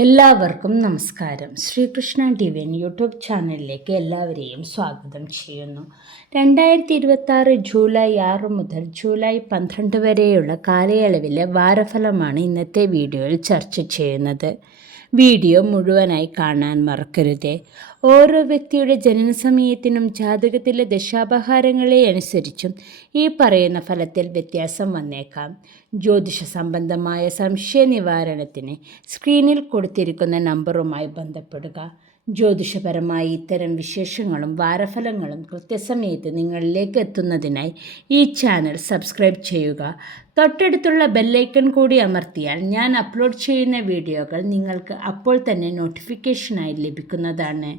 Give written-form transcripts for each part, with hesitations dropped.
എല്ലാവർക്കും നമസ്കാരം. Sreekrishna divine YouTube ചാനലിലേക്ക് എല്ലാവരെയും സ്വാഗതം ചെയ്യുന്നു. 2026 ജൂലൈ 6 മുതൽ ജൂലൈ 12 വരെയുള്ള കാലയളവിലെ വാരഫലമാണ് ഇന്നത്തെ വീഡിയോയിൽ ചർച്ച ചെയ്യുന്നത്. വീഡിയോ മുഴുവനായി കാണാൻ മറക്കരുതേ. ഓരോ വ്യക്തിയുടെ ജനനസമയത്തിനും ജാതകത്തിലെ ദശാപഹാരങ്ങളെ അനുസരിച്ചും ഈ പറയുന്ന ഫലത്തിൽ വ്യത്യാസം വന്നേക്കാം. ജ്യോതിഷ സംബന്ധമായ സംശയ നിവാരണത്തിന് സ്ക്രീനിൽ കൊടുത്തിരിക്കുന്ന നമ്പറുമായി ബന്ധപ്പെടുക. ജ്യോതിഷപരമായി ഇത്തരം വിശേഷങ്ങളും വാരഫലങ്ങളും കൃത്യസമയത്ത് നിങ്ങളിലേക്ക് എത്തുന്നതിനായി ഈ ചാനൽ സബ്സ്ക്രൈബ് ചെയ്യുക. തൊട്ടടുത്തുള്ള ബെല്ലൈക്കൺ കൂടി അമർത്തിയാൽ ഞാൻ അപ്ലോഡ് ചെയ്യുന്ന വീഡിയോകൾ നിങ്ങൾക്ക് അപ്പോൾ തന്നെ നോട്ടിഫിക്കേഷനായി ലഭിക്കുന്നതാണ്.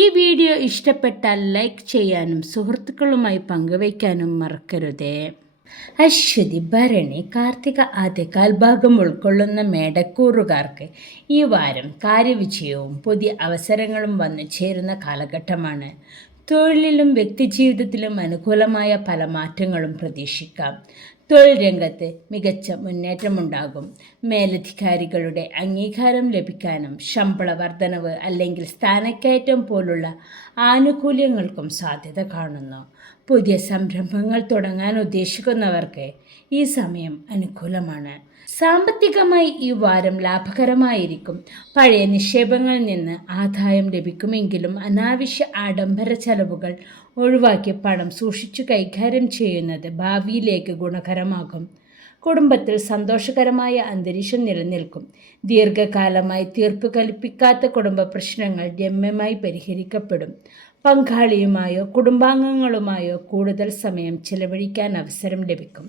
ഈ വീഡിയോ ഇഷ്ടപ്പെട്ടാൽ ലൈക്ക് ചെയ്യാനും സുഹൃത്തുക്കളുമായി പങ്കുവയ്ക്കാനും മറക്കരുതേ. അശ്വതി, ഭരണി, കാർത്തിക ആദ്യ കാൽഭാഗം ഉൾക്കൊള്ളുന്ന മേടക്കൂറുകാർക്ക് ഈ വാരം കാര്യവിജയവും പുതിയ അവസരങ്ങളും വന്നു ചേരുന്ന കാലഘട്ടമാണ്. തൊഴിലിലും വ്യക്തിജീവിതത്തിലും അനുകൂലമായ പല മാറ്റങ്ങളും പ്രതീക്ഷിക്കാം. തൊഴിൽ രംഗത്ത് മികച്ച മുന്നേറ്റമുണ്ടാകും. മേലധികാരികളുടെ അംഗീകാരം ലഭിക്കാനും ശമ്പള വർധനവ് അല്ലെങ്കിൽ സ്ഥാനക്കയറ്റം പോലുള്ള ആനുകൂല്യങ്ങൾക്കും സാധ്യത കാണുന്നു. പുതിയ സംരംഭങ്ങൾ തുടങ്ങാൻ ഉദ്ദേശിക്കുന്നവർക്ക് ഈ സമയം അനുകൂലമാണ്. സാമ്പത്തികമായി ഈ വാരം ലാഭകരമായിരിക്കും. പഴയ നിക്ഷേപങ്ങളിൽ നിന്ന് ആദായം ലഭിക്കുമെങ്കിലും അനാവശ്യ ആഡംബര ചെലവുകൾ ഒഴിവാക്കി പണം സൂക്ഷിച്ചു കൈകാര്യം ചെയ്യുന്നത് ഭാവിയിലേക്ക് ഗുണകരമാകും. കുടുംബത്തിൽ സന്തോഷകരമായ അന്തരീക്ഷം നിലനിൽക്കും. ദീർഘകാലമായി തീർപ്പ് കൽപ്പിക്കാത്ത കുടുംബ പ്രശ്നങ്ങൾ രമ്യമായി പരിഹരിക്കപ്പെടും. പങ്കാളിയുമായോ കുടുംബാംഗങ്ങളുമായോ കൂടുതൽ സമയം ചെലവഴിക്കാൻ അവസരം ലഭിക്കും.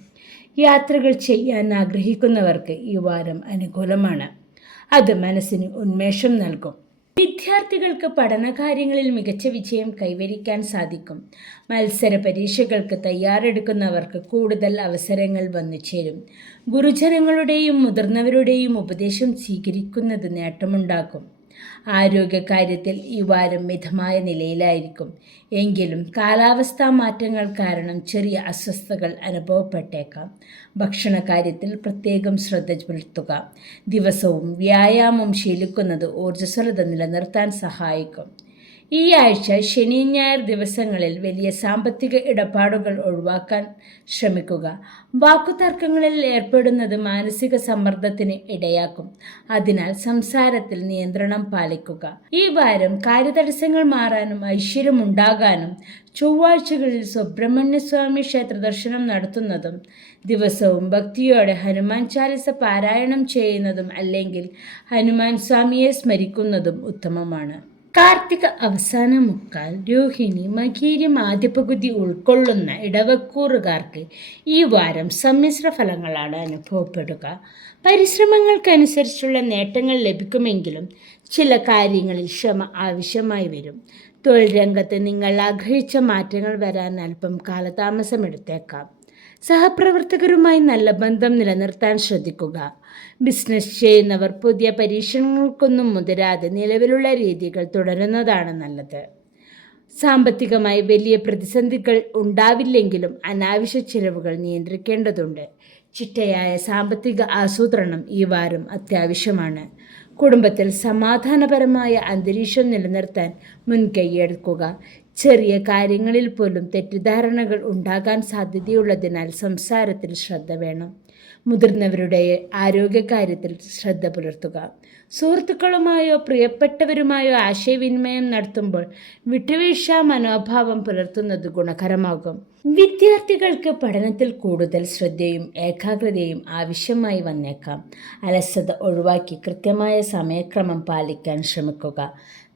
യാത്രകൾ ചെയ്യാൻ ആഗ്രഹിക്കുന്നവർക്ക് ഈ വാരം അനുകൂലമാണ്. അത് മനസ്സിന് ഉന്മേഷം നൽകും. വിദ്യാർത്ഥികൾക്ക് പഠനകാര്യങ്ങളിൽ മികച്ച വിജയം കൈവരിക്കാൻ സാധിക്കും. മത്സര പരീക്ഷകൾക്ക് തയ്യാറെടുക്കുന്നവർക്ക് കൂടുതൽ അവസരങ്ങൾ വന്നു ചേരും. ഗുരുജനങ്ങളുടെയും മുതിർന്നവരുടെയും ഉപദേശം സ്വീകരിക്കുന്നത് നേട്ടമുണ്ടാക്കും. ആരോഗ്യകാര്യത്തിൽ ഈ വാരം മിതമായ നിലയിലായിരിക്കും. എങ്കിലും കാലാവസ്ഥാ മാറ്റങ്ങൾ കാരണം ചെറിയ അസ്വസ്ഥതകൾ അനുഭവപ്പെട്ടേക്കാം. ഭക്ഷണകാര്യത്തിൽ പ്രത്യേകം ശ്രദ്ധ പുലർത്തുക. ദിവസവും വ്യായാമം ശീലിക്കുന്നത് ഊർജ്ജസ്വലത നിലനിർത്താൻ സഹായിക്കും. ഈ ആഴ്ച ശനി ഞായർ ദിവസങ്ങളിൽ വലിയ സാമ്പത്തിക ഇടപാടുകൾ ഒഴിവാക്കാൻ ശ്രമിക്കുക. വാക്കുതർക്കങ്ങളിൽ ഏർപ്പെടുന്നത് മാനസിക സമ്മർദ്ദത്തിന് ഇടയാക്കും. അതിനാൽ സംസാരത്തിൽ നിയന്ത്രണം പാലിക്കുക. ഈ വാരം കാര്യതടസ്സങ്ങൾ മാറാനും ഐശ്വര്യമുണ്ടാകാനും ചൊവ്വാഴ്ചകളിൽ സുബ്രഹ്മണ്യസ്വാമി ക്ഷേത്ര ദർശനം നടത്തുന്നതും ദിവസവും ഭക്തിയോടെ ഹനുമാൻ ചാലിസ പാരായണം ചെയ്യുന്നതും അല്ലെങ്കിൽ ഹനുമാൻ സ്വാമിയെ സ്മരിക്കുന്നതും ഉത്തമമാണ്. കാർത്തിക അവസാന മുക്കാൽ, രോഹിണി, മകീരം ആദ്യ പകുതി ഉൾക്കൊള്ളുന്ന ഇടവക്കൂറുകാർക്ക് ഈ വാരം സമ്മിശ്ര ഫലങ്ങളാണ് അനുഭവപ്പെടുക. പരിശ്രമങ്ങൾക്കനുസരിച്ചുള്ള നേട്ടങ്ങൾ ലഭിക്കുമെങ്കിലും ചില കാര്യങ്ങളിൽ ക്ഷമ ആവശ്യമായി വരും. തൊഴിൽ രംഗത്ത് നിങ്ങൾ ആഗ്രഹിച്ച മാറ്റങ്ങൾ വരാൻ അല്പം കാലതാമസമെടുത്തേക്കാം. സഹപ്രവർത്തകരുമായി നല്ല ബന്ധം നിലനിർത്താൻ ശ്രദ്ധിക്കുക. ബിസിനസ് ചെയ്യുന്നവർ പുതിയ പരീക്ഷണങ്ങൾക്കൊന്നും മുതിരാതെ നിലവിലുള്ള രീതികൾ തുടരുന്നതാണ് നല്ലത്. സാമ്പത്തികമായി വലിയ പ്രതിസന്ധികൾ ഉണ്ടാവില്ലെങ്കിലും അനാവശ്യ ചിലവുകൾ നിയന്ത്രിക്കേണ്ടതുണ്ട്. ചിട്ടയായ സാമ്പത്തിക ആസൂത്രണം ഈ വാരം അത്യാവശ്യമാണ്. കുടുംബത്തിൽ സമാധാനപരമായ അന്തരീക്ഷം നിലനിർത്താൻ മുൻകൈയെടുക്കുക. ചെറിയ കാര്യങ്ങളിൽ പോലും തെറ്റിദ്ധാരണകൾ ഉണ്ടാകാൻ സാധ്യതയുള്ളതിനാൽ സംസാരത്തിൽ ശ്രദ്ധ വേണം. മുതിർന്നവരുടെ ആരോഗ്യകാര്യത്തിൽ ശ്രദ്ധ പുലർത്തുക. സുഹൃത്തുക്കളുമായോ പ്രിയപ്പെട്ടവരുമായോ ആശയവിനിമയം നടത്തുമ്പോൾ വിട്ടുവീഴ്ച മനോഭാവം പുലർത്തുന്നത് ഗുണകരമാകും. വിദ്യാർത്ഥികൾക്ക് പഠനത്തിൽ കൂടുതൽ ശ്രദ്ധയും ഏകാഗ്രതയും ആവശ്യമായി വന്നേക്കാം. അലസത ഒഴിവാക്കി കൃത്യമായ സമയക്രമം പാലിക്കാൻ ശ്രമിക്കുക.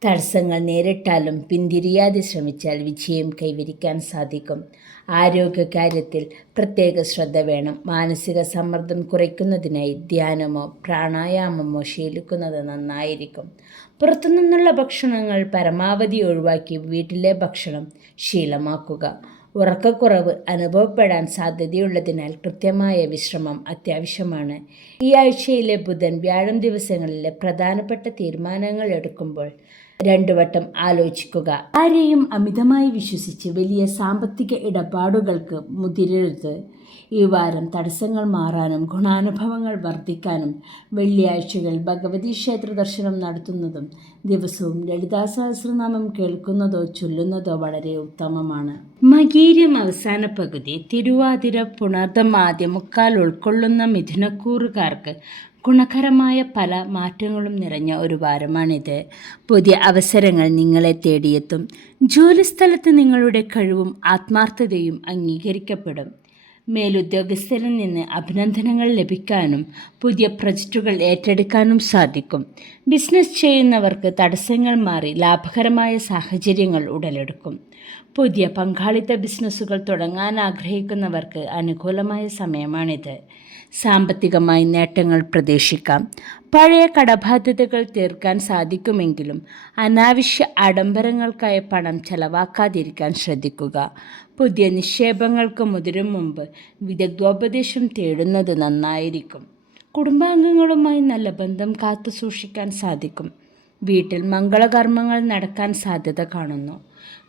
തടസ്സങ്ങൾ നേരിട്ടാലും പിന്തിരിയാതെ ശ്രമിച്ചാൽ വിജയം കൈവരിക്കാൻ സാധിക്കും. ആരോഗ്യകാര്യത്തിൽ പ്രത്യേക ശ്രദ്ധ വേണം. മാനസിക സമ്മർദ്ദം കുറയ്ക്കുന്നതിനായി ധ്യാനമോ പ്രാണായാമമോ ശീലിക്കുന്നത് നന്നായിരിക്കും. പുറത്തുനിന്നുള്ള ഭക്ഷണങ്ങൾ പരമാവധി ഒഴിവാക്കി വീട്ടിലെ ഭക്ഷണം ശീലമാക്കുക. ഉറക്കക്കുറവ് അനുഭവപ്പെടാൻ സാധ്യതയുള്ളതിനാൽ കൃത്യമായ വിശ്രമം അത്യാവശ്യമാണ്. ഈ ആഴ്ചയിലെ ബുധൻ, വ്യാഴം ദിവസങ്ങളിലെ പ്രധാനപ്പെട്ട തീരുമാനങ്ങൾ എടുക്കുമ്പോൾ 2 വട്ടം ആലോചിക്കുക. ആരെയും അമിതമായി വിശ്വസിച്ച് വലിയ സാമ്പത്തിക ഇടപാടുകൾക്ക് മുതിരരുത്. ഈ വാരം തടസ്സങ്ങൾ മാറാനും ഗുണാനുഭവങ്ങൾ വർദ്ധിക്കാനും വെള്ളിയാഴ്ചകൾ ഭഗവതി ക്ഷേത്ര ദർശനം നടത്തുന്നതും ദിവസവും ലളിതാ സഹസ്രനാമം കേൾക്കുന്നതോ ചൊല്ലുന്നതോ വളരെ ഉത്തമമാണ്. മകീരം അവസാന പകുതി, തിരുവാതിര, പുണർദം ആദ്യ മുക്കാൽ ഉൾക്കൊള്ളുന്ന മിഥുനക്കൂറുകാർക്ക് ഗുണകരമായ പല മാറ്റങ്ങളും നിറഞ്ഞ ഒരു വാരമാണിത്. പുതിയ അവസരങ്ങൾ നിങ്ങളെ തേടിയെത്തും. ജോലിസ്ഥലത്ത് നിങ്ങളുടെ കഴിവും ആത്മാർത്ഥതയും അംഗീകരിക്കപ്പെടും. മേലുദ്യോഗസ്ഥരിൽ നിന്ന് അഭിനന്ദനങ്ങൾ ലഭിക്കാനും പുതിയ പ്രൊജക്റ്റുകൾ ഏറ്റെടുക്കാനും സാധിക്കും. ബിസിനസ് ചെയ്യുന്നവർക്ക് തടസ്സങ്ങൾ മാറി ലാഭകരമായ സാഹചര്യങ്ങൾ ഉടലെടുക്കും. പുതിയ പങ്കാളിത്ത ബിസിനസ്സുകൾ തുടങ്ങാൻ ആഗ്രഹിക്കുന്നവർക്ക് അനുകൂലമായ സമയമാണിത്. സാമ്പത്തികമായി നേട്ടങ്ങൾ പ്രതീക്ഷിക്കാം. പഴയ കടബാധ്യതകൾ തീർക്കാൻ സാധിക്കുമെങ്കിലും അനാവശ്യ ആഡംബരങ്ങൾക്കായി പണം ചെലവാക്കാതിരിക്കാൻ ശ്രദ്ധിക്കുക. പുതിയ നിക്ഷേപങ്ങൾക്ക് മുതിരും മുമ്പ് വിദഗ്ധോപദേശം തേടുന്നത് നന്നായിരിക്കും. കുടുംബാംഗങ്ങളുമായി നല്ല ബന്ധം കാത്തു സൂക്ഷിക്കാൻ സാധിക്കും. വീട്ടിൽ മംഗളകർമ്മങ്ങൾ നടക്കാൻ സാധ്യത കാണുന്നു.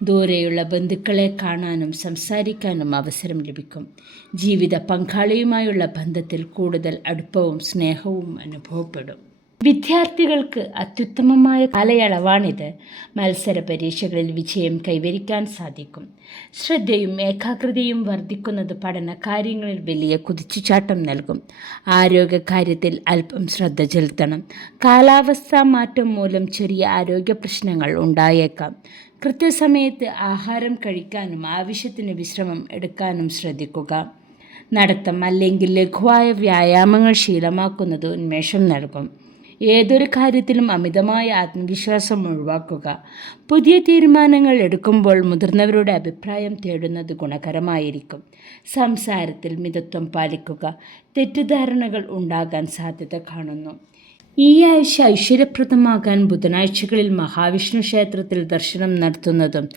ദൂരെയുള്ള ബന്ധുക്കളെ കാണാനും സംസാരിക്കാനും അവസരം ലഭിക്കും. ജീവിത പങ്കാളിയുമായുള്ള ബന്ധത്തിൽ കൂടുതൽ അടുപ്പവും സ്നേഹവും അനുഭവപ്പെടും. വിദ്യാർത്ഥികൾക്ക് അത്യുത്തമമായ കാലയളവാണിത്. മത്സര പരീക്ഷകളിൽ വിജയം കൈവരിക്കാൻ സാധിക്കും. ശ്രദ്ധയും ഏകാഗ്രതയും വർദ്ധിക്കുന്നത് പഠന കാര്യങ്ങളിൽ വലിയ കുതിച്ചുചാട്ടം നൽകും. ആരോഗ്യകാര്യത്തിൽ അല്പം ശ്രദ്ധ ചെലുത്തണം. കാലാവസ്ഥാ മാറ്റം മൂലം ചെറിയ ആരോഗ്യ പ്രശ്നങ്ങൾ ഉണ്ടായേക്കാം. കൃത്യസമയത്ത് ആഹാരം കഴിക്കാനും ആവശ്യത്തിന് വിശ്രമം എടുക്കാനും ശ്രദ്ധിക്കുക. നടത്തം അല്ലെങ്കിൽ ലഘുവായ വ്യായാമങ്ങൾ ശീലമാക്കുന്നത് ഉന്മേഷം നൽകും. ഏതൊരു കാര്യത്തിലും അമിതമായ ആത്മവിശ്വാസം ഒഴിവാക്കുക. പുതിയ തീരുമാനങ്ങൾ എടുക്കുമ്പോൾ മുതിർന്നവരുടെ അഭിപ്രായം തേടുന്നത് ഗുണകരമായിരിക്കും. സംസാരത്തിൽ മിതത്വം പാലിക്കുക. തെറ്റിദ്ധാരണകൾ ഉണ്ടാകാൻ സാധ്യത കാണുന്നു. ഈ ആഴ്ച ഐശ്വര്യപ്രദമാകാൻ ബുധനാഴ്ചകളിൽ മഹാവിഷ്ണു ക്ഷേത്രത്തിൽ ദർശനം നടത്തുന്നതും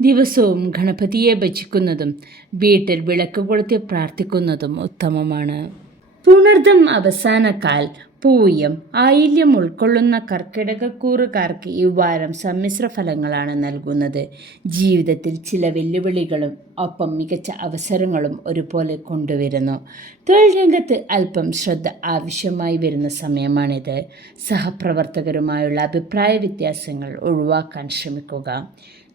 ദിവസവും ഗണപതിയെ ഭജിക്കുന്നതും വീട്ടിൽ വിളക്ക് കൊളുത്തി പ്രാർത്ഥിക്കുന്നതും ഉത്തമമാണ്. പുണർദം അവസാനക്കാൽ, പൂയം, ആയില്യം ഉൾക്കൊള്ളുന്ന കർക്കിടകക്കൂറുകാർക്ക് ഈ വാരം സമ്മിശ്ര ഫലങ്ങളാണ് നൽകുന്നത്. ജീവിതത്തിൽ ചില വെല്ലുവിളികളും ഒപ്പം മികച്ച അവസരങ്ങളും ഒരുപോലെ കൊണ്ടുവരുന്നു. തൊഴിൽ രംഗത്ത് അല്പം ശ്രദ്ധ ആവശ്യമായി വരുന്ന സമയമാണിത്. സഹപ്രവർത്തകരുമായുള്ള അഭിപ്രായ വ്യത്യാസങ്ങൾ ഒഴിവാക്കാൻ ശ്രമിക്കുക.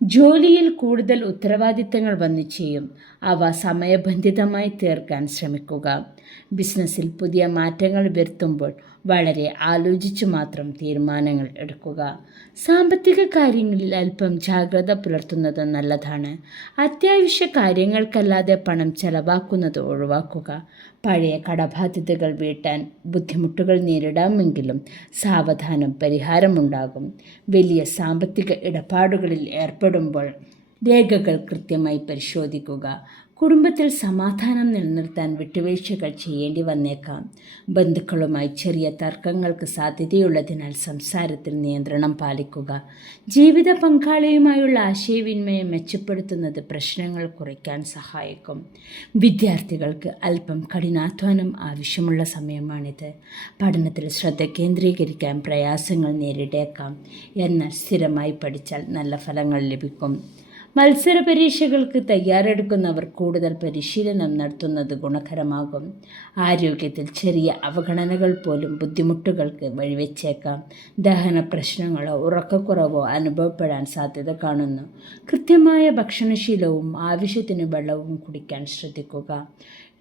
ജോലിയിൽ കൂടുതൽ ഉത്തരവാദിത്തങ്ങൾ വന്നു ചെയ്യും. അവ സമയബന്ധിതമായി തീർക്കാൻ ശ്രമിക്കുക. ബിസിനസ്സിൽ പുതിയ മാറ്റങ്ങൾ വരുത്തുമ്പോൾ വളരെ ആലോചിച്ചു മാത്രം തീരുമാനങ്ങൾ എടുക്കുക. സാമ്പത്തിക കാര്യങ്ങളിൽ അല്പം ജാഗ്രത പുലർത്തുന്നത് നല്ലതാണ്. അത്യാവശ്യ കാര്യങ്ങൾക്കല്ലാതെ പണം ചെലവാക്കുന്നത് ഒഴിവാക്കുക. പഴയ കടബാധ്യതകൾ വീട്ടാൻ ബുദ്ധിമുട്ടുകൾ നേരിടാമെങ്കിലും സാവധാനം പരിഹാരമുണ്ടാകും. വലിയ സാമ്പത്തിക ഇടപാടുകളിൽ ഏർപ്പെടുമ്പോൾ രേഖകൾ കൃത്യമായി പരിശോധിക്കുക. കുടുംബത്തിൽ സമാധാനം നിലനിർത്താൻ വിട്ടുവീഴ്ചകൾ ചെയ്യേണ്ടി വന്നേക്കാം. ബന്ധുക്കളുമായി ചെറിയ തർക്കങ്ങൾക്ക് സാധ്യതയുള്ളതിനാൽ സംസാരത്തിൽ നിയന്ത്രണം പാലിക്കുക. ജീവിത പങ്കാളിയുമായുള്ള ആശയവിനിമയം മെച്ചപ്പെടുത്തുന്നത് പ്രശ്നങ്ങൾ കുറയ്ക്കാൻ സഹായിക്കും. വിദ്യാർത്ഥികൾക്ക് അല്പം കഠിനാധ്വാനം ആവശ്യമുള്ള സമയമാണിത്. പഠനത്തിൽ ശ്രദ്ധ കേന്ദ്രീകരിക്കാൻ പ്രയാസങ്ങൾ നേരിടേക്കാം. എന്നാൽ സ്ഥിരമായി പഠിച്ചാൽ നല്ല ഫലങ്ങൾ ലഭിക്കും. മത്സര പരീക്ഷകൾക്ക് തയ്യാറെടുക്കുന്നവർ കൂടുതൽ പരിശീലനം നടത്തുന്നത് ഗുണകരമാകും. ആരോഗ്യത്തിൽ ചെറിയ അവഗണനകൾ പോലും ബുദ്ധിമുട്ടുകൾക്ക് വഴിവെച്ചേക്കാം. ദഹന പ്രശ്നങ്ങളോ ഉറക്കക്കുറവോ അനുഭവപ്പെടാൻ സാധ്യത കാണുന്നു. കൃത്യമായ ഭക്ഷണശീലവും ആവശ്യത്തിന് വെള്ളവും കുടിക്കാൻ ശ്രദ്ധിക്കുക.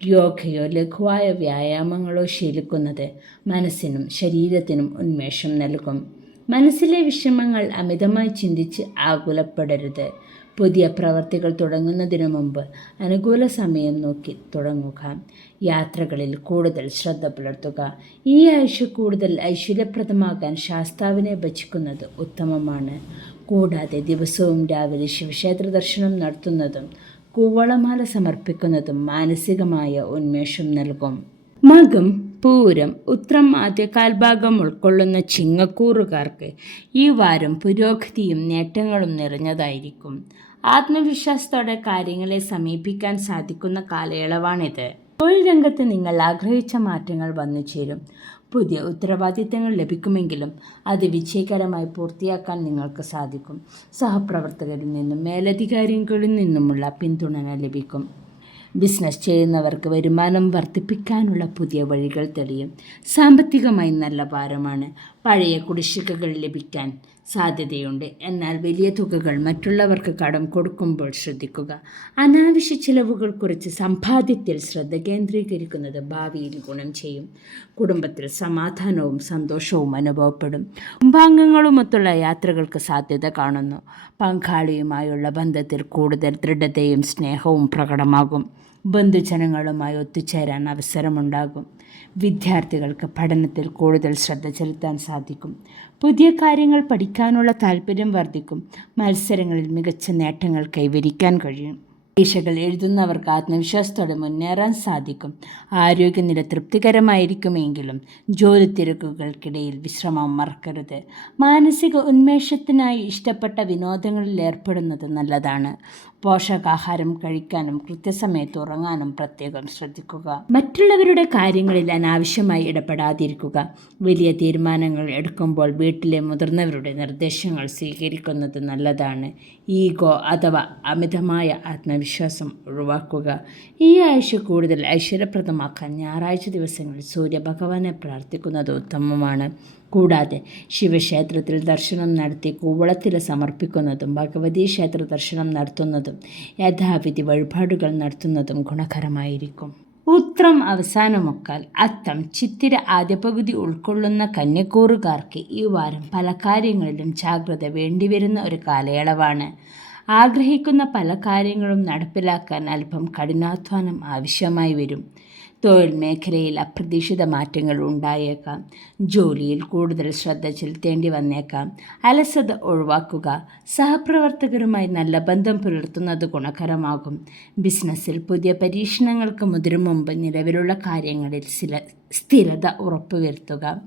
യോഗയോ ലഘുവായ വ്യായാമങ്ങളോ ശീലിക്കുന്നത് മനസ്സിനും ശരീരത്തിനും ഉന്മേഷം നൽകും. മനസ്സിലെ വിഷമങ്ങൾ അമിതമായി ചിന്തിച്ച് ആകുലപ്പെടരുത്. പുതിയ പ്രവർത്തികൾ തുടങ്ങുന്നതിനു മുമ്പ് അനുകൂല സമയം നോക്കി തുടങ്ങുക. യാത്രകളിൽ കൂടുതൽ ശ്രദ്ധ പുലർത്തുക. ഈ ആഴ്ച കൂടുതൽ ഐശ്വര്യപ്രദമാകാൻ ശാസ്താവിനെ ഭജിക്കുന്നത് ഉത്തമമാണ്. കൂടാതെ ദിവസവും രാവിലെ ശിവക്ഷേത്ര ദർശനം നടത്തുന്നതും കൂവളമാല സമർപ്പിക്കുന്നതും മാനസികമായ ഉന്മേഷം നൽകും. മകം, പൂരം, ഉത്രം ആദ്യ കാൽഭാഗം ഉൾക്കൊള്ളുന്ന ചിങ്ങക്കൂറുകാർക്ക് ഈ വാരം പുരോഗതിയും നേട്ടങ്ങളും നിറഞ്ഞതായിരിക്കും. ആത്മവിശ്വാസത്തോടെ കാര്യങ്ങളെ സമീപിക്കാൻ സാധിക്കുന്ന കാലയളവാണിത്. തൊഴിൽ രംഗത്ത് നിങ്ങൾ ആഗ്രഹിച്ച മാറ്റങ്ങൾ വന്നു ചേരും. പുതിയ ഉത്തരവാദിത്തങ്ങൾ ലഭിക്കുമെങ്കിലും അത് വിജയകരമായി പൂർത്തിയാക്കാൻ നിങ്ങൾക്ക് സാധിക്കും. സഹപ്രവർത്തകരിൽ നിന്നും മേലധികാരികളിൽ നിന്നുമുള്ള പിന്തുണ ലഭിക്കും. ബിസിനസ് ചെയ്യുന്നവർക്ക് വരുമാനം വർദ്ധിപ്പിക്കാനുള്ള പുതിയ വഴികൾ തെളിയും. സാമ്പത്തികമായി നല്ല ഭാരമാണ്. പഴയ കുടിശ്ശികകൾ ലഭിക്കാൻ സാധ്യതയുണ്ട്. എന്നാൽ വലിയ തുകകൾ മറ്റുള്ളവർക്ക് കടം കൊടുക്കുമ്പോൾ ശ്രദ്ധിക്കുക. അനാവശ്യ ചിലവുകൾ കുറച്ച് സമ്പാദ്യത്തിൽ ശ്രദ്ധ കേന്ദ്രീകരിക്കുന്നത് ഭാവിയിൽ ഗുണം ചെയ്യും. കുടുംബത്തിൽ സമാധാനവും സന്തോഷവും അനുഭവപ്പെടും. കുടുംബാംഗങ്ങളുമൊത്തുള്ള യാത്രകൾക്ക് സാധ്യത കാണുന്നു. പങ്കാളിയുമായുള്ള ബന്ധത്തിൽ കൂടുതൽ ദൃഢതയും സ്നേഹവും പ്രകടമാകും. ബന്ധുജനങ്ങളുമായി ഒത്തുചേരാൻ അവസരമുണ്ടാകും. വിദ്യാർത്ഥികൾക്ക് പഠനത്തിൽ കൂടുതൽ ശ്രദ്ധ ചെലുത്താൻ സാധിക്കും. പുതിയ കാര്യങ്ങൾ പഠിക്കാനുള്ള താല്പര്യം വർദ്ധിക്കും. മത്സരങ്ങളിൽ മികച്ച നേട്ടങ്ങൾ കൈവരിക്കാൻ കഴിയും. പരീക്ഷകൾ എഴുതുന്നവർക്ക് ആത്മവിശ്വാസത്തോടെ മുന്നേറാൻ സാധിക്കും. ആരോഗ്യനില തൃപ്തികരമായിരിക്കുമെങ്കിലും ജോലി തിരക്കുകൾക്കിടയിൽ വിശ്രമം മറക്കരുത്. മാനസിക ഉന്മേഷത്തിനായി ഇഷ്ടപ്പെട്ട വിനോദങ്ങളിൽ ഏർപ്പെടുന്നത് നല്ലതാണ്. പോഷകാഹാരം കഴിക്കാനും കൃത്യസമയത്ത് ഉറങ്ങാനും പ്രത്യേകം ശ്രദ്ധിക്കുക. മറ്റുള്ളവരുടെ കാര്യങ്ങളിൽ അനാവശ്യമായി ഇടപെടാതിരിക്കുക. വലിയ തീരുമാനങ്ങൾ എടുക്കുമ്പോൾ വീട്ടിലെ മുതിർന്നവരുടെ നിർദ്ദേശങ്ങൾ സ്വീകരിക്കുന്നത് നല്ലതാണ്. ഈഗോ അഥവാ അമിതമായ ആത്മവിശ്വാസം ഒഴിവാക്കുക. ഈ ആഴ്ച കൂടുതൽ ഐശ്വര്യപ്രദമാക്കാൻ ഞായറാഴ്ച ദിവസങ്ങളിൽ സൂര്യഭഗവാനെ പ്രാർത്ഥിക്കുന്നത് ഉത്തമമാണ്. കൂടാതെ ശിവക്ഷേത്രത്തിൽ ദർശനം നടത്തി കൂവളത്തില സമർപ്പിക്കുന്നതും ഭഗവതി ക്ഷേത്ര ദർശനം നടത്തുന്നതും യഥാവിധി വഴിപാടുകൾ നടത്തുന്നതും ഗുണകരമായിരിക്കും. ഉത്രം അവസാനമൊക്കാൽ അത്തം ചിത്തിര ആദ്യ പകുതി ഉൾക്കൊള്ളുന്ന കന്യക്കൂറുകാർക്ക് ഈ വാരം പല കാര്യങ്ങളിലും ജാഗ്രത വേണ്ടിവരുന്ന ഒരു കാലയളവാണ്. ആഗ്രഹിക്കുന്ന പല കാര്യങ്ങളും നടപ്പിലാക്കാൻ അല്പം കഠിനാധ്വാനം ആവശ്യമായി വരും. തൊഴിൽ മേഖലയിൽ അപ്രതീക്ഷിത മാറ്റങ്ങൾ ഉണ്ടായേക്കാം. ജോലിയിൽ കൂടുതൽ ശ്രദ്ധ ചെലുത്തേണ്ടി വന്നേക്കാം. അലസത ഒഴിവാക്കുക. സഹപ്രവർത്തകരുമായി നല്ല ബന്ധം പുലർത്തുന്നത് ഗുണകരമാകും. ബിസിനസ്സിൽ പുതിയ പരീക്ഷണങ്ങൾക്ക് മുതിരും മുമ്പ് നിലവിലുള്ള കാര്യങ്ങളിൽ സ്ഥിരത ഉറപ്പുവരുത്തുക.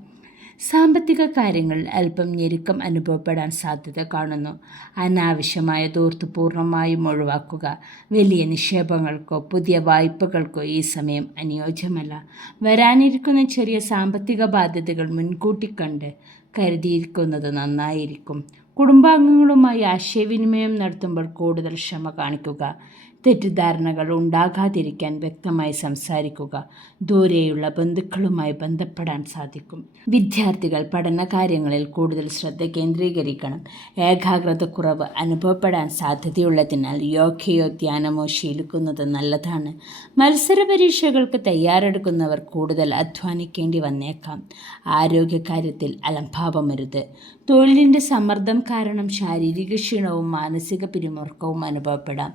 സാമ്പത്തിക കാര്യങ്ങളിൽ അല്പം ഞെരുക്കം അനുഭവപ്പെടാൻ സാധ്യത കാണുന്നു. അനാവശ്യമായ ധൂർത്ത് പൂർണ്ണമായും ഒഴിവാക്കുക. വലിയ നിക്ഷേപങ്ങൾക്കോ പുതിയ വായ്പകൾക്കോ ഈ സമയം അനുയോജ്യമല്ല. വരാനിരിക്കുന്ന ചെറിയ സാമ്പത്തിക ബാധ്യതകൾ മുൻകൂട്ടി കണ്ട് കരുതിയിരിക്കുന്നത് നന്നായിരിക്കും. കുടുംബാംഗങ്ങളുമായി ആശയവിനിമയം നടത്തുമ്പോൾ കൂടുതൽ ക്ഷമ കാണിക്കുക. തെറ്റിദ്ധാരണകൾ ഉണ്ടാകാതിരിക്കാൻ വ്യക്തമായി സംസാരിക്കുക. ദൂരെയുള്ള ബന്ധുക്കളുമായി ബന്ധപ്പെടാൻ സാധിക്കും. വിദ്യാർത്ഥികൾ പഠന കാര്യങ്ങളിൽ കൂടുതൽ ശ്രദ്ധ കേന്ദ്രീകരിക്കണം. ഏകാഗ്രതക്കുറവ് അനുഭവപ്പെടാൻ സാധ്യതയുള്ളതിനാൽ യോഗയോ ധ്യാനമോ ശീലിക്കുന്നത് നല്ലതാണ്. മത്സര പരീക്ഷകൾക്ക് തയ്യാറെടുക്കുന്നവർ കൂടുതൽ അധ്വാനിക്കേണ്ടി വന്നേക്കാം. ആരോഗ്യകാര്യത്തിൽ അലംഭാവമരുത്. തൊഴിലിൻ്റെ സമ്മർദ്ദം കാരണം ശാരീരിക ക്ഷീണവും മാനസിക പിരിമുറുക്കവും അനുഭവപ്പെടാം.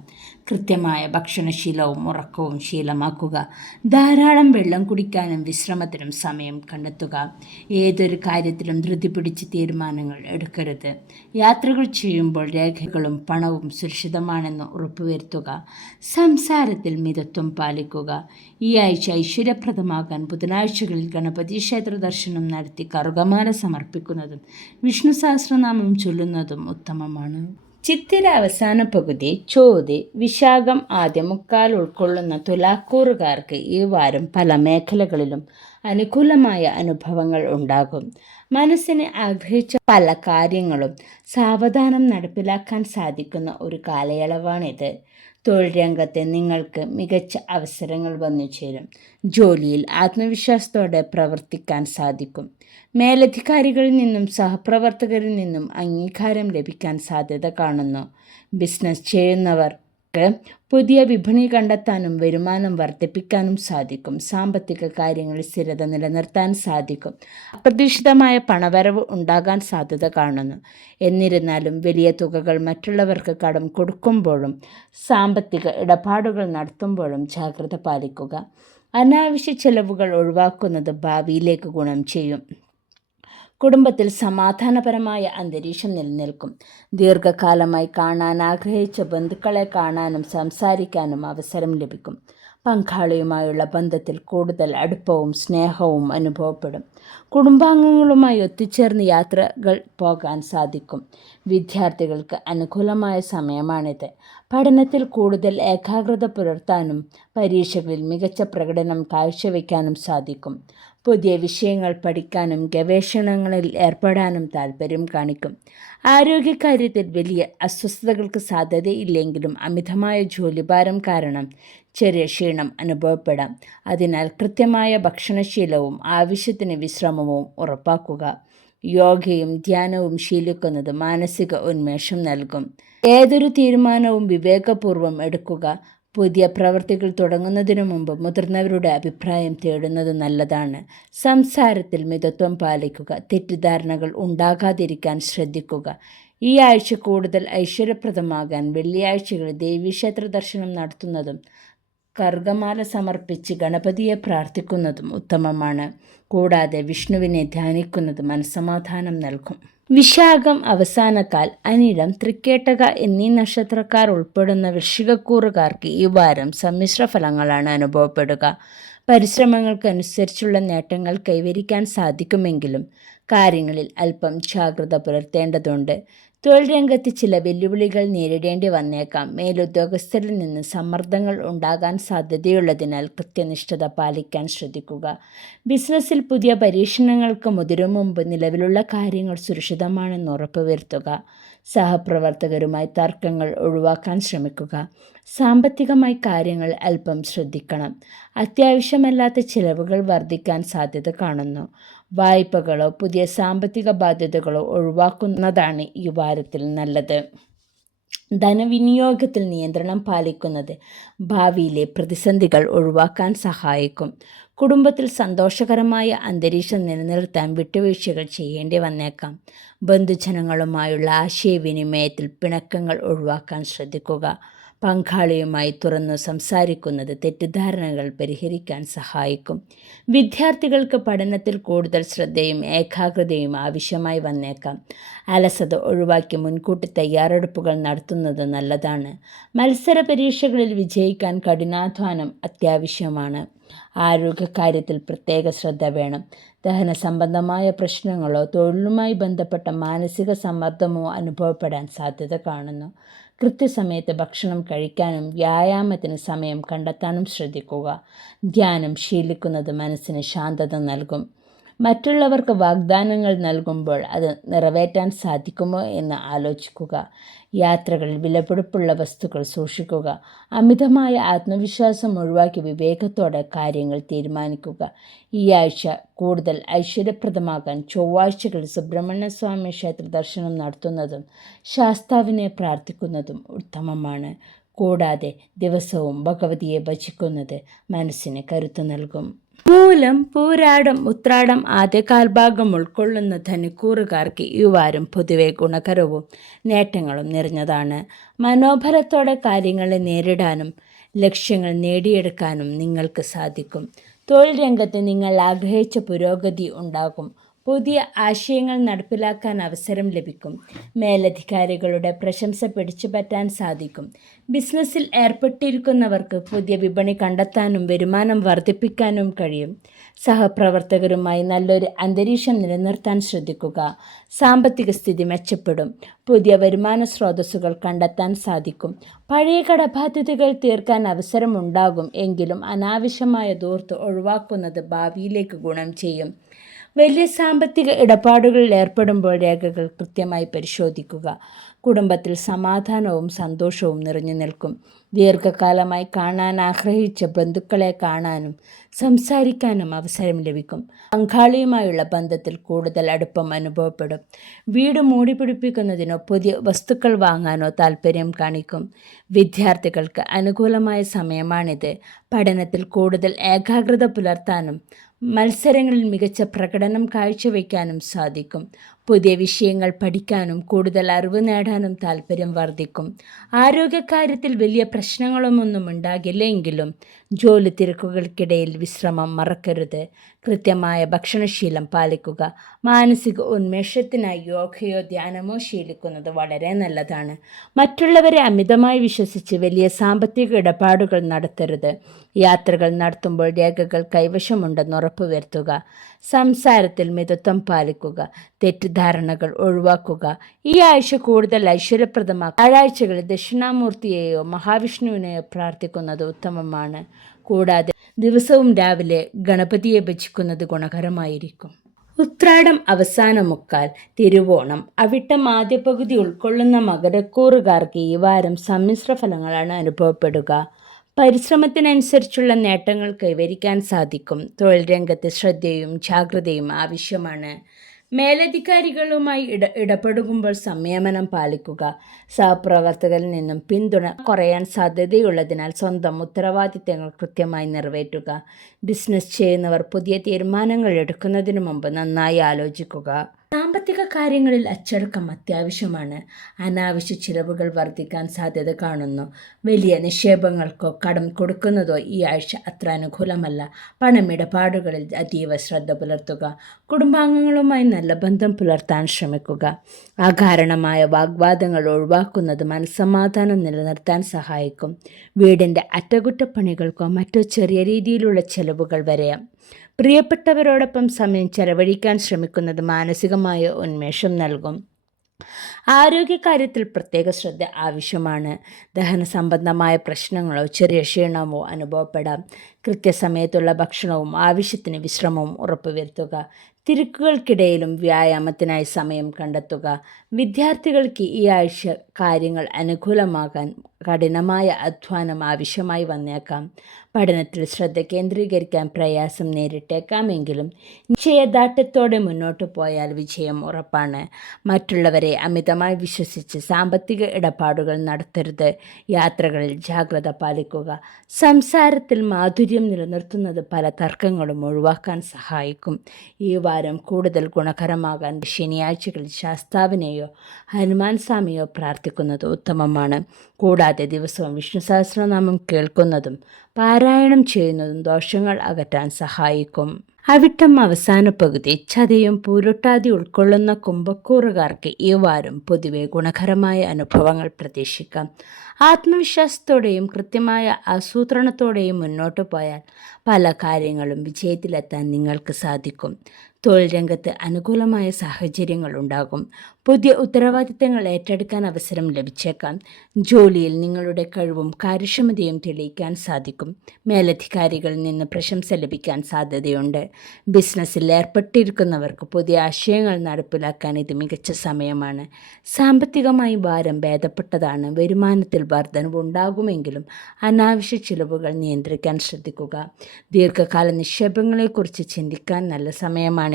കൃത്യമായ ഭക്ഷണശീലവും ഉറക്കവും ശീലമാക്കുക. ധാരാളം വെള്ളം കുടിക്കാനും വിശ്രമത്തിനും സമയം കണ്ടെത്തുക. ഏതൊരു കാര്യത്തിലും ധൃതി പിടിച്ച് തീരുമാനങ്ങൾ എടുക്കരുത്. യാത്രകൾ ചെയ്യുമ്പോൾ രേഖകളും പണവും സുരക്ഷിതമാണെന്ന് ഉറപ്പുവരുത്തുക. സംസാരത്തിൽ മിതത്വം പാലിക്കുക. ഈ ആഴ്ച ഐശ്വര്യപ്രദമാകാൻ ബുധനാഴ്ചകളിൽ ഗണപതി ക്ഷേത്ര ദർശനം നടത്തി കറുകമാല സമർപ്പിക്കുന്നതും വിഷ്ണു സഹസ്രനാമം ചൊല്ലുന്നതും ഉത്തമമാണ്. ചിത്തിര അവസാന പകുതി, ചോതി, വിശാഖം ആദ്യ മുക്കാൽ ഉൾക്കൊള്ളുന്ന തുലാക്കൂറുകാർക്ക് ഈ വാരം പല മേഖലകളിലും അനുകൂലമായ അനുഭവങ്ങൾ ഉണ്ടാകും. മനസ്സിനെ ആഗ്രഹിച്ച പല കാര്യങ്ങളും സാവധാനം നടപ്പിലാക്കാൻ സാധിക്കുന്ന ഒരു കാലയളവാണിത്. തൊഴിൽ രംഗത്ത് നിങ്ങൾക്ക് മികച്ച അവസരങ്ങൾ വന്നു ചേരും. ജോലിയിൽ ആത്മവിശ്വാസത്തോടെ പ്രവർത്തിക്കാൻ സാധിക്കും. മേലധികാരികളിൽ നിന്നും സഹപ്രവർത്തകരിൽ നിന്നും അംഗീകാരം ലഭിക്കാൻ സാധ്യത കാണുന്നു. ബിസിനസ് ചെയ്യുന്നവർക്ക് പുതിയ വിപണി കണ്ടെത്താനും വരുമാനം വർദ്ധിപ്പിക്കാനും സാധിക്കും. സാമ്പത്തിക കാര്യങ്ങളിൽ സ്ഥിരത നിലനിർത്താൻ സാധിക്കും. അപ്രതീക്ഷിതമായ പണവരവ് ഉണ്ടാകാൻ സാധ്യത കാണുന്നു. എന്നിരുന്നാലും വലിയ തുകകൾ മറ്റുള്ളവർക്ക് കടം കൊടുക്കുമ്പോഴും സാമ്പത്തിക ഇടപാടുകൾ നടത്തുമ്പോഴും ജാഗ്രത പാലിക്കുക. അനാവശ്യ ചെലവുകൾ ഒഴിവാക്കുന്നത് ഭാവിയിലേക്ക് ഗുണം ചെയ്യും. കുടുംബത്തിൽ സമാധാനപരമായ അന്തരീക്ഷം നിലനിൽക്കും. ദീർഘകാലമായി കാണാൻ ആഗ്രഹിച്ച ബന്ധുക്കളെ കാണാനും സംസാരിക്കാനും അവസരം ലഭിക്കും. പങ്കാളിയുമായുള്ള ബന്ധത്തിൽ കൂടുതൽ അടുപ്പവും സ്നേഹവും അനുഭവപ്പെടും. കുടുംബാംഗങ്ങളുമായി ഒത്തുചേർന്ന് യാത്രകൾ പോകാൻ സാധിക്കും. വിദ്യാർത്ഥികൾക്ക് അനുകൂലമായ സമയമാണിത്. പഠനത്തിൽ കൂടുതൽ ഏകാഗ്രത പുലർത്താനും പരീക്ഷകളിൽ മികച്ച പ്രകടനം കാഴ്ചവെക്കാനും സാധിക്കും. പുതിയ വിഷയങ്ങൾ പഠിക്കാനും ഗവേഷണങ്ങളിൽ ഏർപ്പെടാനും താൽപ്പര്യം കാണിക്കും. ആരോഗ്യകാര്യത്തിൽ വലിയ അസ്വസ്ഥതകൾക്ക് സാധ്യതയില്ലെങ്കിലും അമിതമായ ജോലിഭാരം കാരണം ചെറിയ ക്ഷീണം അനുഭവപ്പെടാം. അതിനാൽ കൃത്യമായ ഭക്ഷണശീലവും ആവശ്യത്തിന് വിശ്രമവും ഉറപ്പാക്കുക. യോഗയും ധ്യാനവും ശീലിക്കുന്നത് മാനസിക ഉന്മേഷം നൽകും. ഏതൊരു തീരുമാനവും വിവേകപൂർവ്വം എടുക്കുക. പുതിയ പ്രവൃത്തികൾ തുടങ്ങുന്നതിനു മുമ്പ് മുതിർന്നവരുടെ അഭിപ്രായം തേടുന്നത് നല്ലതാണ്. സംസാരത്തിൽ മിതത്വം പാലിക്കുക. തെറ്റിദ്ധാരണകൾ ഉണ്ടാകാതിരിക്കാൻ ശ്രദ്ധിക്കുക. ഈ ആഴ്ച കൂടുതൽ ഐശ്വര്യപ്രദമാകാൻ വെള്ളിയാഴ്ചകളിൽ ദേവീക്ഷേത്ര ദർശനം നടത്തുന്നതും കർഗമാല സമർപ്പിച്ച് ഗണപതിയെ പ്രാർത്ഥിക്കുന്നതും ഉത്തമമാണ്. കൂടാതെ വിഷ്ണുവിനെ ധ്യാനിക്കുന്നത് മനസ്സമാധാനം നൽകും. വിശാഖം അവസാനക്കാൽ, അനിഴം, തൃക്കേട്ടക എന്നീ നക്ഷത്രക്കാർ ഉൾപ്പെടുന്ന വൃശ്ചികക്കൂറുകാർക്ക് ഈ വാരം സമ്മിശ്ര ഫലങ്ങളാണ് അനുഭവപ്പെടുക. പരിശ്രമങ്ങൾക്കനുസരിച്ചുള്ള നേട്ടങ്ങൾ കൈവരിക്കാൻ സാധിക്കുമെങ്കിലും കാര്യങ്ങളിൽ അല്പം ജാഗ്രത പുലർത്തേണ്ടതുണ്ട്. തൊഴിൽ രംഗത്ത് ചില വെല്ലുവിളികൾ നേരിടേണ്ടി വന്നേക്കാം. മേലുദ്യോഗസ്ഥരിൽ നിന്ന് സമ്മർദ്ദങ്ങൾ ഉണ്ടാകാൻ സാധ്യതയുള്ളതിനാൽ കൃത്യനിഷ്ഠത പാലിക്കാൻ ശ്രദ്ധിക്കുക. ബിസിനസ്സിൽ പുതിയ പരീക്ഷണങ്ങൾക്ക് മുതിരും മുമ്പ് നിലവിലുള്ള കാര്യങ്ങൾ സുരക്ഷിതമാണെന്ന് ഉറപ്പുവരുത്തുക. സഹപ്രവർത്തകരുമായി തർക്കങ്ങൾ ഒഴിവാക്കാൻ ശ്രമിക്കുക. സാമ്പത്തികമായി കാര്യങ്ങൾ അല്പം ശ്രദ്ധിക്കണം. അത്യാവശ്യമല്ലാത്ത ചിലവുകൾ വർദ്ധിക്കാൻ സാധ്യത കാണുന്നു. വായ്പകളോ പുതിയ സാമ്പത്തിക ബാധ്യതകളോ ഒഴിവാക്കുന്നതാണ് ഈ വാരത്തിൽ നല്ലത്. ധനവിനിയോഗത്തിൽ നിയന്ത്രണം പാലിക്കുന്നത് ഭാവിയിലെ പ്രതിസന്ധികൾ ഒഴിവാക്കാൻ സഹായിക്കും. കുടുംബത്തിൽ സന്തോഷകരമായ അന്തരീക്ഷം നിലനിർത്താൻ വിട്ടുവീഴ്ചകൾ ചെയ്യേണ്ടി വന്നേക്കാം. ബന്ധുജനങ്ങളുമായുള്ള ആശയവിനിമയത്തിൽ പിണക്കങ്ങൾ ഒഴിവാക്കാൻ ശ്രദ്ധിക്കുക. പങ്കാളിയുമായി തുറന്നു സംസാരിക്കുന്നത് തെറ്റിദ്ധാരണകൾ പരിഹരിക്കാൻ സഹായിക്കും. വിദ്യാർത്ഥികൾക്ക് പഠനത്തിൽ കൂടുതൽ ശ്രദ്ധയും ഏകാഗ്രതയും ആവശ്യമായി വന്നേക്കാം. അലസത ഒഴിവാക്കി മുൻകൂട്ടി തയ്യാറെടുപ്പുകൾ നടത്തുന്നത് നല്ലതാണ്. മത്സര പരീക്ഷകളിൽ വിജയിക്കാൻ കഠിനാധ്വാനം അത്യാവശ്യമാണ്. ആരോഗ്യകാര്യത്തിൽ പ്രത്യേക ശ്രദ്ധ വേണം. ദഹന സംബന്ധമായ പ്രശ്നങ്ങളോ തൊഴിലുമായി ബന്ധപ്പെട്ട മാനസിക സമ്മർദ്ദമോ അനുഭവപ്പെടാൻ സാധ്യത കാണുന്നു. കൃത്യസമയത്ത് ഭക്ഷണം കഴിക്കാനും വ്യായാമത്തിന് സമയം കണ്ടെത്താനും ശ്രദ്ധിക്കുക. ധ്യാനം ശീലിക്കുന്നത് മനസ്സിന് ശാന്തത നൽകും. മറ്റുള്ളവർക്ക് വാഗ്ദാനങ്ങൾ നൽകുമ്പോൾ അത് നിറവേറ്റാൻ സാധിക്കുമോ എന്ന് ആലോചിക്കുക. യാത്രകളിൽ വിലപിടിപ്പുള്ള വസ്തുക്കൾ സൂക്ഷിക്കുക. അമിതമായ ആത്മവിശ്വാസം ഒഴിവാക്കി വിവേകത്തോടെ കാര്യങ്ങൾ തീരുമാനിക്കുക. ഈ ആഴ്ച കൂടുതൽ ഐശ്വര്യപ്രദമാകാൻ ചൊവ്വാഴ്ചകളിൽ സുബ്രഹ്മണ്യസ്വാമി ക്ഷേത്ര ദർശനം നടത്തുന്നതും ശാസ്താവിനെ പ്രാർത്ഥിക്കുന്നതും ഉത്തമമാണ്. കൂടാതെ ദിവസവും ഭഗവതിയെ ഭജിക്കുന്നത് മനസ്സിന് കരുത്ത് നൽകും. മൂലം, പൂരാടം, ഉത്രാടം ആദ്യകാൽഭാഗം ഉൾക്കൊള്ളുന്ന ധനുക്കൂറുകാർക്ക് ഈ വാരം പൊതുവെ ഗുണകരവും നേട്ടങ്ങളും നിറഞ്ഞതാണ്. മനോബലത്തോടെ കാര്യങ്ങളെ നേരിടാനും ലക്ഷ്യങ്ങൾ നേടിയെടുക്കാനും നിങ്ങൾക്ക് സാധിക്കും. തൊഴിൽ രംഗത്ത് നിങ്ങൾ ആഗ്രഹിച്ച പുരോഗതി ഉണ്ടാകും. പുതിയ ആശയങ്ങൾ നടപ്പിലാക്കാൻ അവസരം ലഭിക്കും. മേലധികാരികളുടെ പ്രശംസ പിടിച്ചുപറ്റാൻ സാധിക്കും. ബിസിനസ്സിൽ ഏർപ്പെട്ടിരിക്കുന്നവർക്ക് പുതിയ വിപണി കണ്ടെത്താനും വരുമാനം വർദ്ധിപ്പിക്കാനും കഴിയും. സഹപ്രവർത്തകരുമായി നല്ലൊരു അന്തരീക്ഷം നിലനിർത്താൻ ശ്രദ്ധിക്കുക. സാമ്പത്തിക സ്ഥിതി മെച്ചപ്പെടും. പുതിയ വരുമാന സ്രോതസ്സുകൾ കണ്ടെത്താൻ സാധിക്കും. പഴയ കടബാധ്യതകൾ തീർക്കാൻ അവസരമുണ്ടാകും. എങ്കിലും അനാവശ്യമായ ധൂർത്ത് ഒഴിവാക്കുന്നത് ഭാവിയിലേക്ക് ഗുണം ചെയ്യും. വലിയ സാമ്പത്തിക ഇടപാടുകളിൽ ഏർപ്പെടുമ്പോൾ രേഖകൾ കൃത്യമായി പരിശോധിക്കുക. കുടുംബത്തിൽ സമാധാനവും സന്തോഷവും നിറഞ്ഞു നിൽക്കും. ദീർഘകാലമായി കാണാൻ ആഗ്രഹിച്ച ബന്ധുക്കളെ കാണാനും സംസാരിക്കാനും അവസരം ലഭിക്കും. പങ്കാളിയുമായുള്ള ബന്ധത്തിൽ കൂടുതൽ അടുപ്പം അനുഭവപ്പെടും. വീട് മൂടിപ്പിടിപ്പിക്കുന്നതിനോ പുതിയ വസ്തുക്കൾ വാങ്ങാനോ താൽപ്പര്യം കാണിക്കും. വിദ്യാർത്ഥികൾക്ക് അനുകൂലമായ സമയമാണിത്. പഠനത്തിൽ കൂടുതൽ ഏകാഗ്രത പുലർത്താനും മത്സരങ്ങളിൽ മികച്ച പ്രകടനം കാഴ്ചവെക്കാനും സാധിക്കും. പുതിയ വിഷയങ്ങൾ പഠിക്കാനും കൂടുതൽ അറിവ് നേടാനും താൽപ്പര്യം വർദ്ധിക്കും. ആരോഗ്യകാര്യത്തിൽ വലിയ പ്രശ്നങ്ങളൊന്നും ഉണ്ടാകില്ല. എങ്കിലും ജോലി തിരക്കുകൾക്കിടയിൽ വിശ്രമം മറക്കരുത്. കൃത്യമായ ഭക്ഷണശീലം പാലിക്കുക. മാനസിക ഉന്മേഷത്തിനായി യോഗയോ ധ്യാനമോ ശീലിക്കുന്നത് വളരെ നല്ലതാണ്. മറ്റുള്ളവരെ അമിതമായി വിശ്വസിച്ച് വലിയ സാമ്പത്തിക ഇടപാടുകൾ നടത്തരുത്. യാത്രകൾ നടത്തുമ്പോൾ രേഖകൾ കൈവശമുണ്ടെന്ന് ഉറപ്പുവരുത്തുക. സംസാരത്തിൽ മിതത്വം പാലിക്കുക. തെറ്റിദ്ധാരണകൾ ഒഴിവാക്കുക. ഈ ആഴ്ച കൂടുതൽ ഐശ്വര്യപ്രദമാക്കുക. വ്യാഴാഴ്ചകളിൽ ദക്ഷിണാമൂർത്തിയെയോ മഹാവിഷ്ണുവിനെയോ പ്രാർത്ഥിക്കുന്നത് ഉത്തമമാണ്. കൂടാതെ ദിവസവും രാവിലെ ഗണപതിയെ ഭജിക്കുന്നത് ഗുണകരമായിരിക്കും. ഉത്രാടം അവസാന മുക്കാൽ, തിരുവോണം, അവിട്ടം ആദ്യ പകുതി ഉൾക്കൊള്ളുന്ന മകരക്കൂറുകാർക്ക് ഈ വാരം സമ്മിശ്ര ഫലങ്ങളാണ് അനുഭവപ്പെടുക. പരിശ്രമത്തിനനുസരിച്ചുള്ള നേട്ടങ്ങൾ കൈവരിക്കാൻ സാധിക്കും. തൊഴിൽ രംഗത്ത് ശ്രദ്ധയും ജാഗ്രതയും ആവശ്യമാണ്. മേലധികാരികളുമായി ഇടപെടുമ്പോൾ സംയമനം പാലിക്കുക. സഹപ്രവർത്തകരിൽ നിന്നും പിന്തുണ കുറയാൻ സാധ്യതയുള്ളതിനാൽ സ്വന്തം ഉത്തരവാദിത്തങ്ങൾ കൃത്യമായി നിറവേറ്റുക. ബിസിനസ് ചെയ്യുന്നവർ പുതിയ തീരുമാനങ്ങൾ എടുക്കുന്നതിന് മുമ്പ് നന്നായി ആലോചിക്കുക. സാമ്പത്തിക കാര്യങ്ങളിൽ അച്ചടക്കം അത്യാവശ്യമാണ്. അനാവശ്യ ചിലവുകൾ വർദ്ധിക്കാൻ സാധ്യത കാണുന്നു. വലിയ നിക്ഷേപങ്ങൾക്കോ കടം കൊടുക്കുന്നതോ ഈ ആഴ്ച അത്ര അനുകൂലമല്ല. പണമിടപാടുകളിൽ അതീവ ശ്രദ്ധ പുലർത്തുക. കുടുംബാംഗങ്ങളുമായി നല്ല ബന്ധം പുലർത്താൻ ശ്രമിക്കുക. അകാരണമായ വാഗ്വാദങ്ങൾ ഒഴിവാക്കുന്നത് മനസ്സമാധാനം നിലനിർത്താൻ സഹായിക്കും. വീടിൻ്റെ അറ്റകുറ്റപ്പണികൾക്കോ മറ്റോ ചെറിയ രീതിയിലുള്ള ചെലവുകൾ വരാം. പ്രിയപ്പെട്ടവരോടൊപ്പം സമയം ചെലവഴിക്കാൻ ശ്രമിക്കുന്നത് മാനസികമായ ഉന്മേഷം നൽകും. ആരോഗ്യകാര്യത്തിൽ പ്രത്യേക ശ്രദ്ധ ആവശ്യമാണ്. ദഹന സംബന്ധമായ പ്രശ്നങ്ങളോ ചെറിയ ക്ഷീണമോ അനുഭവപ്പെടാം. കൃത്യസമയത്തുള്ള ഭക്ഷണവും ആവശ്യത്തിന് വിശ്രമവും ഉറപ്പുവരുത്തുക. തിരക്കുകൾക്കിടയിലും വ്യായാമത്തിനായി സമയം കണ്ടെത്തുക. വിദ്യാർത്ഥികൾക്ക് ഈ ആഴ്ച കാര്യങ്ങൾ അനുകൂലമാകാൻ കഠിനമായ അധ്വാനം ആവശ്യമായി വന്നേക്കാം. പഠനത്തിൽ ശ്രദ്ധ കേന്ദ്രീകരിക്കാൻ പ്രയാസം നേരിട്ടേക്കാമെങ്കിലും നിശ്ചയദാർഢ്യത്തോടെ മുന്നോട്ട് പോയാൽ വിജയം ഉറപ്പാണ്. മറ്റുള്ളവരെ അമിതമായി വിശ്വസിച്ച് സാമ്പത്തിക ഇടപാടുകൾ നടത്തരുത്. യാത്രകളിൽ ജാഗ്രത പാലിക്കുക. സംസാരത്തിൽ മാധുര്യം നിലനിർത്തുന്നത് പല തർക്കങ്ങളും ഒഴിവാക്കാൻ സഹായിക്കും. ഈ വാരം കൂടുതൽ ഗുണകരമാകാൻ ശനിയാഴ്ചകളിൽ ശാസ്താവിനെയോ ഹനുമാൻ സ്വാമിയോ പ്രാർത്ഥിക്കുന്നത് ഉത്തമമാണ്. കൂടാതെ ദിവസവും വിഷ്ണു സഹസ്രനാമം കേൾക്കുന്നതും പാരായണം ചെയ്യുന്നതും ദോഷങ്ങൾ അകറ്റാൻ സഹായിക്കും. അവിട്ടം അവസാന പകുതി, ചതയം പൂരൊട്ടാതി ഉൾക്കൊള്ളുന്ന കുംഭക്കൂറുകാർക്ക് ഈ വാരം പൊതുവെ ഗുണകരമായ അനുഭവങ്ങൾ പ്രതീക്ഷിക്കാം. ആത്മവിശ്വാസത്തോടെയും കൃത്യമായ ആസൂത്രണത്തോടെയും മുന്നോട്ട് പോയാൽ പല കാര്യങ്ങളും വിജയത്തിലെത്താൻ നിങ്ങൾക്ക് സാധിക്കും. തൊഴിൽ രംഗത്ത് അനുകൂലമായ സാഹചര്യങ്ങൾ ഉണ്ടാകും. പുതിയ ഉത്തരവാദിത്തങ്ങൾ ഏറ്റെടുക്കാൻ അവസരം ലഭിച്ചേക്കാം. ജോലിയിൽ നിങ്ങളുടെ കഴിവും കാര്യക്ഷമതയും തെളിയിക്കാൻ സാധിക്കും. മേലധികാരികളിൽ നിന്ന് പ്രശംസ ലഭിക്കാൻ സാധ്യതയുണ്ട്. ബിസിനസ്സിൽ ഏർപ്പെട്ടിരിക്കുന്നവർക്ക് പുതിയ ആശയങ്ങൾ നടപ്പിലാക്കാൻ ഇത് മികച്ച സമയമാണ്. സാമ്പത്തികമായി ഭാരം ഭേദപ്പെട്ടതാണ്. വരുമാനത്തിൽ വർധനവുണ്ടാകുമെങ്കിലും അനാവശ്യ ചിലവുകൾ നിയന്ത്രിക്കാൻ ശ്രദ്ധിക്കുക. ദീർഘകാല നിക്ഷേപങ്ങളെക്കുറിച്ച് ചിന്തിക്കാൻ നല്ല സമയമാണിത്.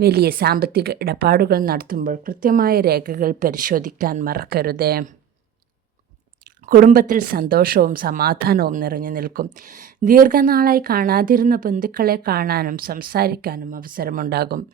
വലിയ സാമ്പത്തിക ഇടപാടുകൾ നടത്തുമ്പോൾ കൃത്യമായ രേഖകൾ പരിശോധിക്കാൻ മറക്കരുത്. കുടുംബത്തിൽ സന്തോഷവും സമാധാനവും നിറഞ്ഞു നിൽക്കും. ദീർഘനാളായി കാണാതിരുന്ന ബന്ധുക്കളെ കാണാനും സംസാരിക്കാനും അവസരമുണ്ടാകും.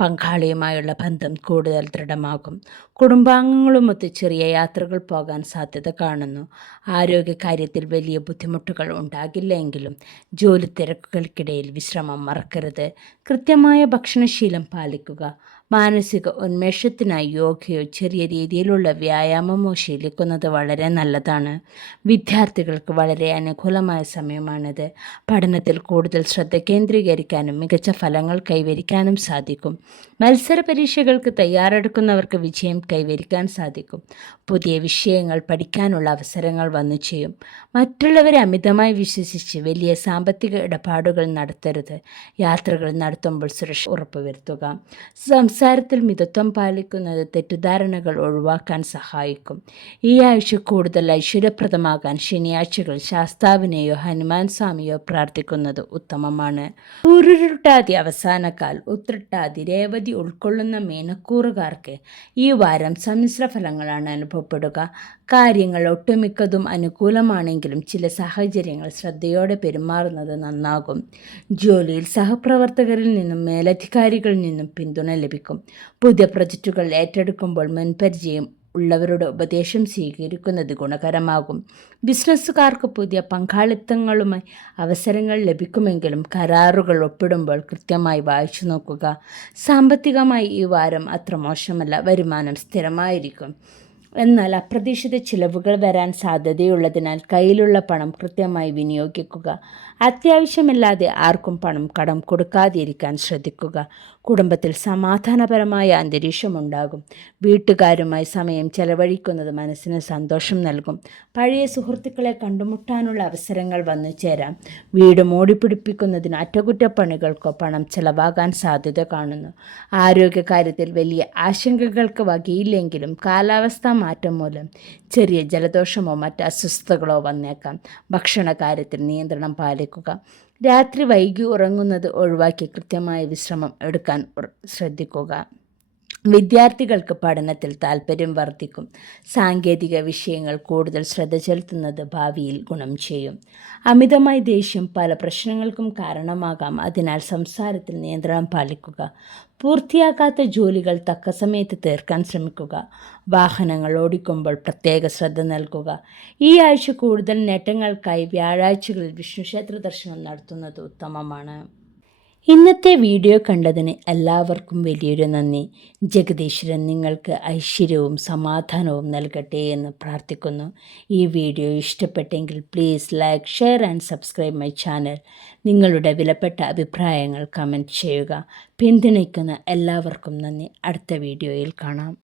പങ്കാളിയുമായുള്ള ബന്ധം കൂടുതൽ ദൃഢമാകും. കുടുംബാംഗങ്ങളുമൊത്ത് ചെറിയ യാത്രകൾ പോകാൻ സാധ്യത കാണുന്നു. ആരോഗ്യകാര്യത്തിൽ വലിയ ബുദ്ധിമുട്ടുകൾ ഉണ്ടാകില്ലെങ്കിലും ജോലി തിരക്കുകൾക്കിടയിൽ വിശ്രമം മറക്കരുത്. കൃത്യമായ ഭക്ഷണശീലം പാലിക്കുക. മാനസിക ഉന്മേഷത്തിനായി യോഗയോ ചെറിയ രീതിയിലുള്ള വ്യായാമമോ ശീലിക്കുന്നത് വളരെ നല്ലതാണ്. വിദ്യാർത്ഥികൾക്ക് വളരെ അനുകൂലമായ സമയമാണിത്. പഠനത്തിൽ കൂടുതൽ ശ്രദ്ധ കേന്ദ്രീകരിക്കാനും മികച്ച ഫലങ്ങൾ കൈവരിക്കാനും സാധിക്കും. മത്സര പരീക്ഷകൾക്ക് തയ്യാറെടുക്കുന്നവർക്ക് വിജയം കൈവരിക്കാൻ സാധിക്കും. പുതിയ വിഷയങ്ങൾ പഠിക്കാനുള്ള അവസരങ്ങൾ വന്നു ചെയ്യും. മറ്റുള്ളവരെ അമിതമായി വിശ്വസിച്ച് വലിയ സാമ്പത്തിക ഇടപാടുകൾ നടത്തരുത്. യാത്രകൾ നടത്തുമ്പോൾ സുരക്ഷ ഉറപ്പുവരുത്തുക. സംസാരത്തിൽ മിതത്വം പാലിക്കുന്നത് തെറ്റിദ്ധാരണകൾ ഒഴിവാക്കാൻ സഹായിക്കും. ഈ ആഴ്ച കൂടുതൽ ഐശ്വര്യപ്രദമാകാൻ ശനിയാഴ്ചകൾ ശാസ്താവിനെയോ ഹനുമാൻ സ്വാമിയോ പ്രാർത്ഥിക്കുന്നത് ഉത്തമമാണ്. പൂരുരുട്ടാതി അവസാനക്കാൽ, ഉത്രട്ടാതി, രേവതി ഉൾക്കൊള്ളുന്ന മീനക്കൂറുകാർക്ക് ഈ വാരം സമ്മിശ്ര ഫലങ്ങളാണ് അനുഭവപ്പെടുക. കാര്യങ്ങൾ ഒട്ടുമിക്കതും അനുകൂലമാണെങ്കിലും ചില സാഹചര്യങ്ങൾ ശ്രദ്ധയോടെ പെരുമാറുന്നത് നന്നാകും. ജോലിയിൽ സഹപ്രവർത്തകരിൽ നിന്നും മേലധികാരികളിൽ നിന്നും പിന്തുണ ലഭിക്കും. പുതിയ പ്രൊജക്റ്റുകൾ ഏറ്റെടുക്കുമ്പോൾ മുൻപരിചയം ഉള്ളവരുടെ ഉപദേശം സ്വീകരിക്കുന്നത് ഗുണകരമാകും. ബിസിനസ്സുകാർക്ക് പുതിയ പങ്കാളിത്തങ്ങളുമായി അവസരങ്ങൾ ലഭിക്കുമെങ്കിലും കരാറുകൾ ഒപ്പിടുമ്പോൾ കൃത്യമായി വായിച്ചു നോക്കുക. സാമ്പത്തികമായി ഈ വാരം അത്ര മോശമല്ല. വരുമാനം സ്ഥിരമായിരിക്കും. എന്നാൽ അപ്രതീക്ഷിത ചിലവുകൾ വരാൻ സാധ്യതയുള്ളതിനാൽ കയ്യിലുള്ള പണം കൃത്യമായി വിനിയോഗിക്കുക. അത്യാവശ്യമില്ലാതെ ആർക്കും പണം കടം കൊടുക്കാതിരിക്കാൻ ശ്രദ്ധിക്കുക. കുടുംബത്തിൽ സമാധാനപരമായ അന്തരീക്ഷമുണ്ടാകും. വീട്ടുകാരുമായി സമയം ചെലവഴിക്കുന്നത് മനസ്സിന് സന്തോഷം നൽകും. പഴയ സുഹൃത്തുക്കളെ കണ്ടുമുട്ടാനുള്ള അവസരങ്ങൾ വന്നു ചേരാം. വീട് മോടിപ്പിടിപ്പിക്കുന്നതിനോ അറ്റകുറ്റപ്പണികൾക്കോ പണം ചെലവാകാൻ സാധ്യത കാണുന്നു. ആരോഗ്യകാര്യത്തിൽ വലിയ ആശങ്കകൾക്ക് വകയില്ലെങ്കിലും കാലാവസ്ഥാ മാറ്റം മൂലം ചെറിയ ജലദോഷമോ മറ്റ് അസ്വസ്ഥതകളോ വന്നേക്കാം. ഭക്ഷണകാര്യത്തിൽ നിയന്ത്രണം പാലിക്കുക. രാത്രി വൈകി ഉറങ്ങുന്നത് ഒഴിവാക്കി കൃത്യമായ വിശ്രമം എടുക്കാൻ ശ്രദ്ധിക്കുക. വിദ്യാർത്ഥികൾക്ക് പഠനത്തിൽ താൽപ്പര്യം വർദ്ധിക്കും. സാങ്കേതിക വിഷയങ്ങൾ കൂടുതൽ ശ്രദ്ധ ചെലുത്തുന്നത് ഭാവിയിൽ ഗുണം ചെയ്യും. അമിതമായ ദേഷ്യം പല പ്രശ്നങ്ങൾക്കും കാരണമാകാം. അതിനാൽ സംസാരത്തിൽ നിയന്ത്രണം പാലിക്കുക. പൂർത്തിയാക്കാത്ത ജോലികൾ തക്ക സമയത്ത് തീർക്കാൻ ശ്രമിക്കുക. വാഹനങ്ങൾ ഓടിക്കുമ്പോൾ പ്രത്യേക ശ്രദ്ധ നൽകുക. ഈ ആഴ്ച കൂടുതൽ നേട്ടങ്ങൾക്കായി വ്യാഴാഴ്ചകളിൽ വിഷ്ണുക്ഷേത്ര ദർശനം നടത്തുന്നത് ഉത്തമമാണ്. ഇന്നത്തെ വീഡിയോ കണ്ടതിന് എല്ലാവർക്കും വലിയൊരു നന്ദി. ജഗദീശ്വരൻ നിങ്ങൾക്ക് ഐശ്വര്യവും സമാധാനവും നൽകട്ടെ എന്ന് പ്രാർത്ഥിക്കുന്നു. ഈ വീഡിയോ ഇഷ്ടപ്പെട്ടെങ്കിൽ please like, share and subscribe my channel. നിങ്ങളുടെ വിലപ്പെട്ട അഭിപ്രായങ്ങൾ കമൻറ്റ് ചെയ്യുക. പിന്തുണയ്ക്കുന്ന എല്ലാവർക്കും നന്ദി. അടുത്ത വീഡിയോയിൽ കാണാം.